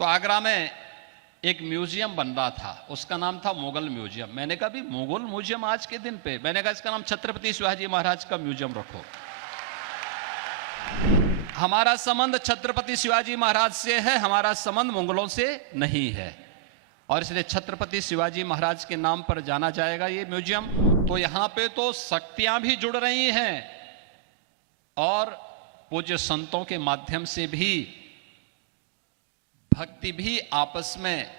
तो आगरा में एक म्यूजियम बन रहा था, उसका नाम था मुगल म्यूजियम। मैंने कहा भी मुगल म्यूजियम आज के दिन पे, मैंने कहा इसका नाम छत्रपति शिवाजी महाराज का म्यूजियम रखो। हमारा संबंध छत्रपति शिवाजी महाराज से है, हमारा संबंध मुगलों से नहीं है, और इसलिए छत्रपति शिवाजी महाराज के नाम पर जाना जाएगा ये म्यूजियम। तो यहां पे तो शक्तियां भी जुड़ रही हैं और पूज्य संतों के माध्यम से भी भक्ति भी आपस में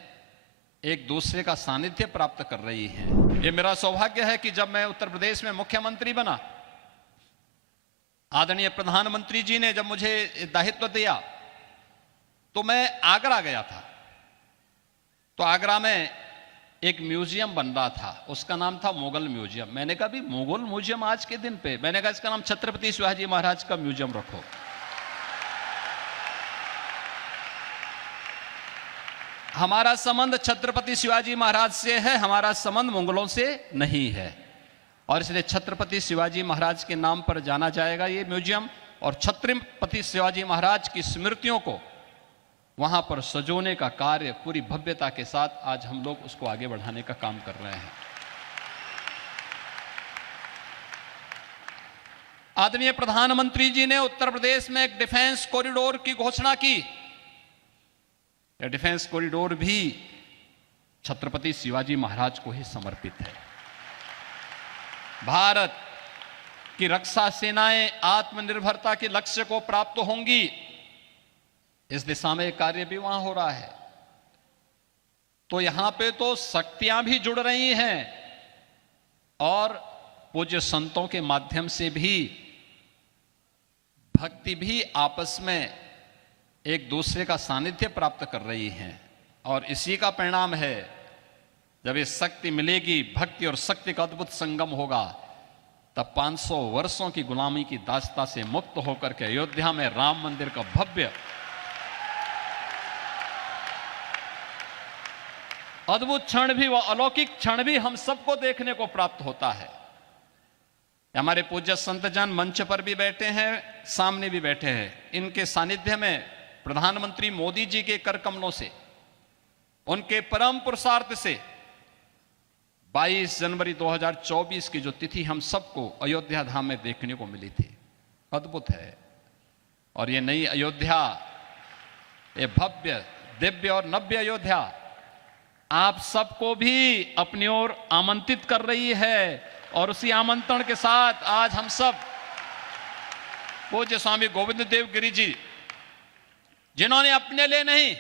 एक दूसरे का सानिध्य प्राप्त कर रही है। ये मेरा सौभाग्य है कि जब मैं उत्तर प्रदेश में मुख्यमंत्री बना, आदरणीय प्रधानमंत्री जी ने जब मुझे दायित्व दिया तो मैं आगरा गया था। तो आगरा में एक म्यूजियम बन रहा था, उसका नाम था मुगल म्यूजियम। मैंने कहा भी मुगल म्यूजियम आज के दिन पे, मैंने कहा इसका नाम छत्रपति शिवाजी महाराज का म्यूजियम रखो। हमारा संबंध छत्रपति शिवाजी महाराज से है, हमारा संबंध मुगलों से नहीं है, और इसलिए छत्रपति शिवाजी महाराज के नाम पर जाना जाएगा ये म्यूजियम। और छत्रपति शिवाजी महाराज की स्मृतियों को वहां पर सजोने का कार्य पूरी भव्यता के साथ आज हम लोग उसको आगे बढ़ाने का काम कर रहे हैं। आदरणीय प्रधानमंत्री जी ने उत्तर प्रदेश में एक डिफेंस कॉरिडोर की घोषणा की। यह डिफेंस कॉरिडोर भी छत्रपति शिवाजी महाराज को ही समर्पित है। भारत की रक्षा सेनाएं आत्मनिर्भरता के लक्ष्य को प्राप्त होंगी, इस दिशा में कार्य भी वहां हो रहा है। तो यहां पे तो शक्तियां भी जुड़ रही हैं और पूज्य संतों के माध्यम से भी भक्ति भी आपस में एक दूसरे का सानिध्य प्राप्त कर रही हैं। और इसी का परिणाम है, जब ये शक्ति मिलेगी, भक्ति और शक्ति का अद्भुत संगम होगा, तब 500 वर्षों की गुलामी की दास्ता से मुक्त होकर के अयोध्या में राम मंदिर का भव्य अद्भुत क्षण भी, वह अलौकिक क्षण भी हम सबको देखने को प्राप्त होता है। हमारे पूज्य संतजन मंच पर भी बैठे हैं, सामने भी बैठे हैं। इनके सानिध्य में प्रधानमंत्री मोदी जी के कर कमलों से, उनके परम पुरुषार्थ से 22 जनवरी 2024 की जो तिथि हम सबको अयोध्या धाम में देखने को मिली थी, अद्भुत है। और ये नई अयोध्या, ये भव्य दिव्य और नव्य अयोध्या आप सबको भी अपनी ओर आमंत्रित कर रही है। और उसी आमंत्रण के साथ आज हम सब पूज्य स्वामी गोविंद देव गिरि जी, जिन्होंने अपने लिए नहीं,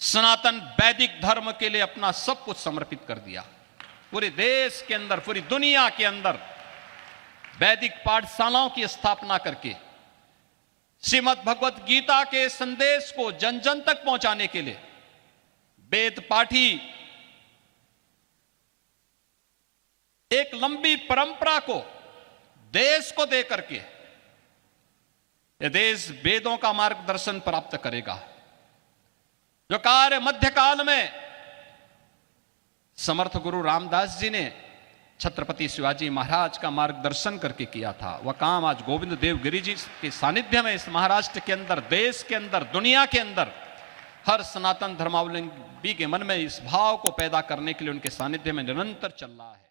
सनातन वैदिक धर्म के लिए अपना सब कुछ समर्पित कर दिया, पूरे देश के अंदर, पूरी दुनिया के अंदर वैदिक पाठशालाओं की स्थापना करके श्रीमद् भगवत गीता के संदेश को जन जन तक पहुंचाने के लिए वेद पाठी एक लंबी परंपरा को देश को दे करके यह देश वेदों का मार्गदर्शन प्राप्त करेगा। जो कार्य मध्यकाल में समर्थ गुरु रामदास जी ने छत्रपति शिवाजी महाराज का मार्गदर्शन करके किया था, वह काम आज गोविंद देव गिरि जी के सानिध्य में इस महाराष्ट्र के अंदर, देश के अंदर, दुनिया के अंदर हर सनातन धर्मावलंबी के मन में इस भाव को पैदा करने के लिए उनके सानिध्य में निरंतर चल रहा है।